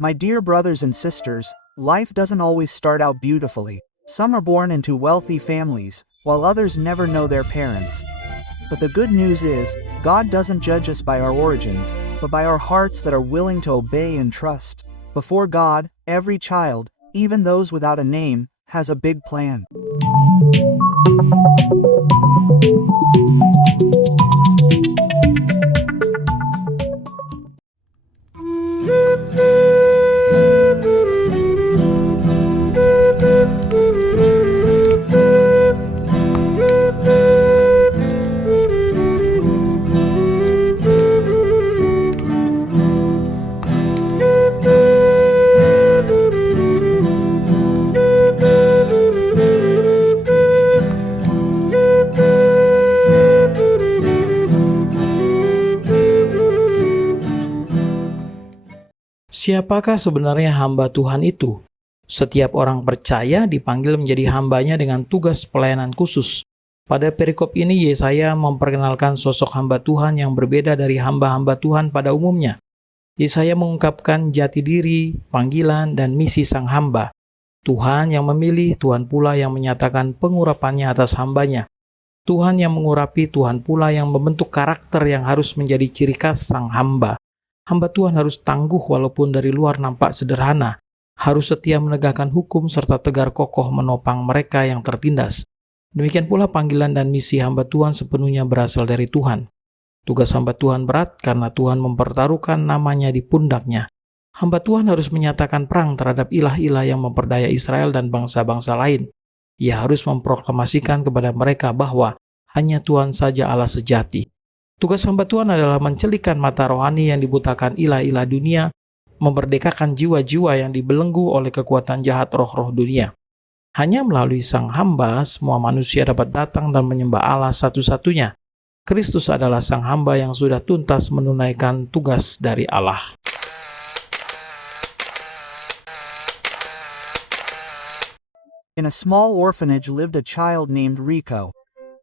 My dear brothers and sisters, life doesn't always start out beautifully. Some are born into wealthy families, while others never know their parents. But the good news is, God doesn't judge us by our origins, but by our hearts that are willing to obey and trust. Before God, every child, even those without a name, has a big plan. Siapakah sebenarnya hamba Tuhan itu? Setiap orang percaya dipanggil menjadi hambanya dengan tugas pelayanan khusus. Pada perikop ini, Yesaya memperkenalkan sosok hamba Tuhan yang berbeda dari hamba-hamba Tuhan pada umumnya. Yesaya mengungkapkan jati diri, panggilan, dan misi sang hamba. Tuhan yang memilih, Tuhan pula yang menyatakan pengurapannya atas hambanya. Tuhan yang mengurapi, Tuhan pula yang membentuk karakter yang harus menjadi ciri khas sang hamba. Hamba Tuhan harus tangguh walaupun dari luar nampak sederhana, harus setia menegakkan hukum serta tegar kokoh menopang mereka yang tertindas. Demikian pula panggilan dan misi hamba Tuhan sepenuhnya berasal dari Tuhan. Tugas hamba Tuhan berat karena Tuhan mempertaruhkan namanya di pundaknya. Hamba Tuhan harus menyatakan perang terhadap ilah-ilah yang memperdaya Israel dan bangsa-bangsa lain. Ia harus memproklamasikan kepada mereka bahwa hanya Tuhan saja Allah sejati. Tugas hamba Tuhan adalah mencelikan mata rohani yang dibutakan ilah-ilah dunia, memerdekakan jiwa-jiwa yang dibelenggu oleh kekuatan jahat roh-roh dunia. Hanya melalui sang hamba, semua manusia dapat datang dan menyembah Allah satu-satunya. Kristus adalah sang hamba yang sudah tuntas menunaikan tugas dari Allah. In a small orphanage lived a child named Rico.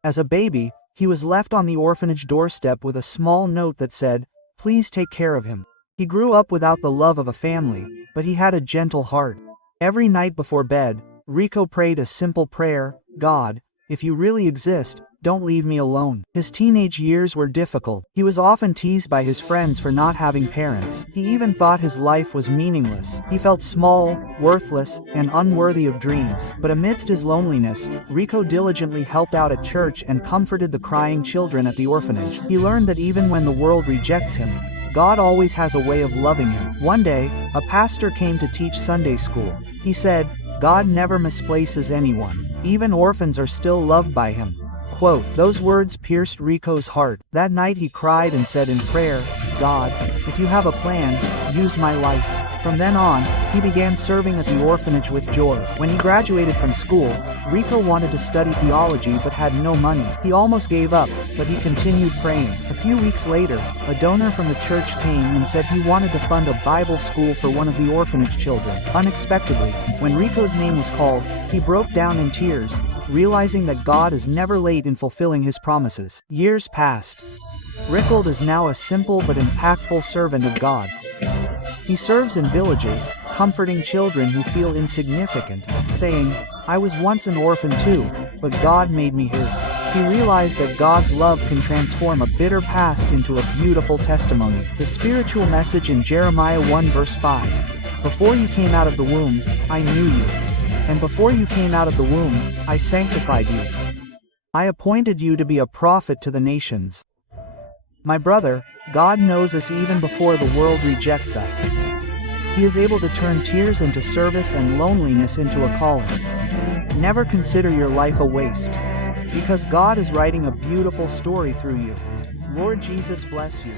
As a baby, he was left on the orphanage doorstep with a small note that said, "Please take care of him." He grew up without the love of a family, but he had a gentle heart. Every night before bed, Rico prayed a simple prayer, "God, if you really exist, don't leave me alone." His teenage years were difficult. He was often teased by his friends for not having parents. He even thought his life was meaningless. He felt small, worthless, and unworthy of dreams. But amidst his loneliness, Rico diligently helped out at church and comforted the crying children at the orphanage. He learned that even when the world rejects him, God always has a way of loving him. One day, a pastor came to teach Sunday school. He said, "God never misplaces anyone. Even orphans are still loved by him." Quote, those words pierced Rico's heart. That night he cried and said in prayer, "God, if you have a plan, use my life." From then on, he began serving at the orphanage with joy. When he graduated from school, Rico wanted to study theology but had no money. He almost gave up, but he continued praying. A few weeks later, a donor from the church came and said he wanted to fund a Bible school for one of the orphanage children. Unexpectedly, when Rico's name was called, he broke down in tears, realizing that God is never late in fulfilling his promises. Years passed. Rico is now a simple but impactful servant of God. He serves in villages, comforting children who feel insignificant, saying, "I was once an orphan too, but God made me his." He realized that God's love can transform a bitter past into a beautiful testimony. The spiritual message in Jeremiah 1 verse 5. "Before you came out of the womb, I knew you. And before you came out of the womb, I sanctified you. I appointed you to be a prophet to the nations." My brother, God knows us even before the world rejects us. He is able to turn tears into service and loneliness into a calling. Never consider your life a waste, because God is writing a beautiful story through you. Lord Jesus bless you.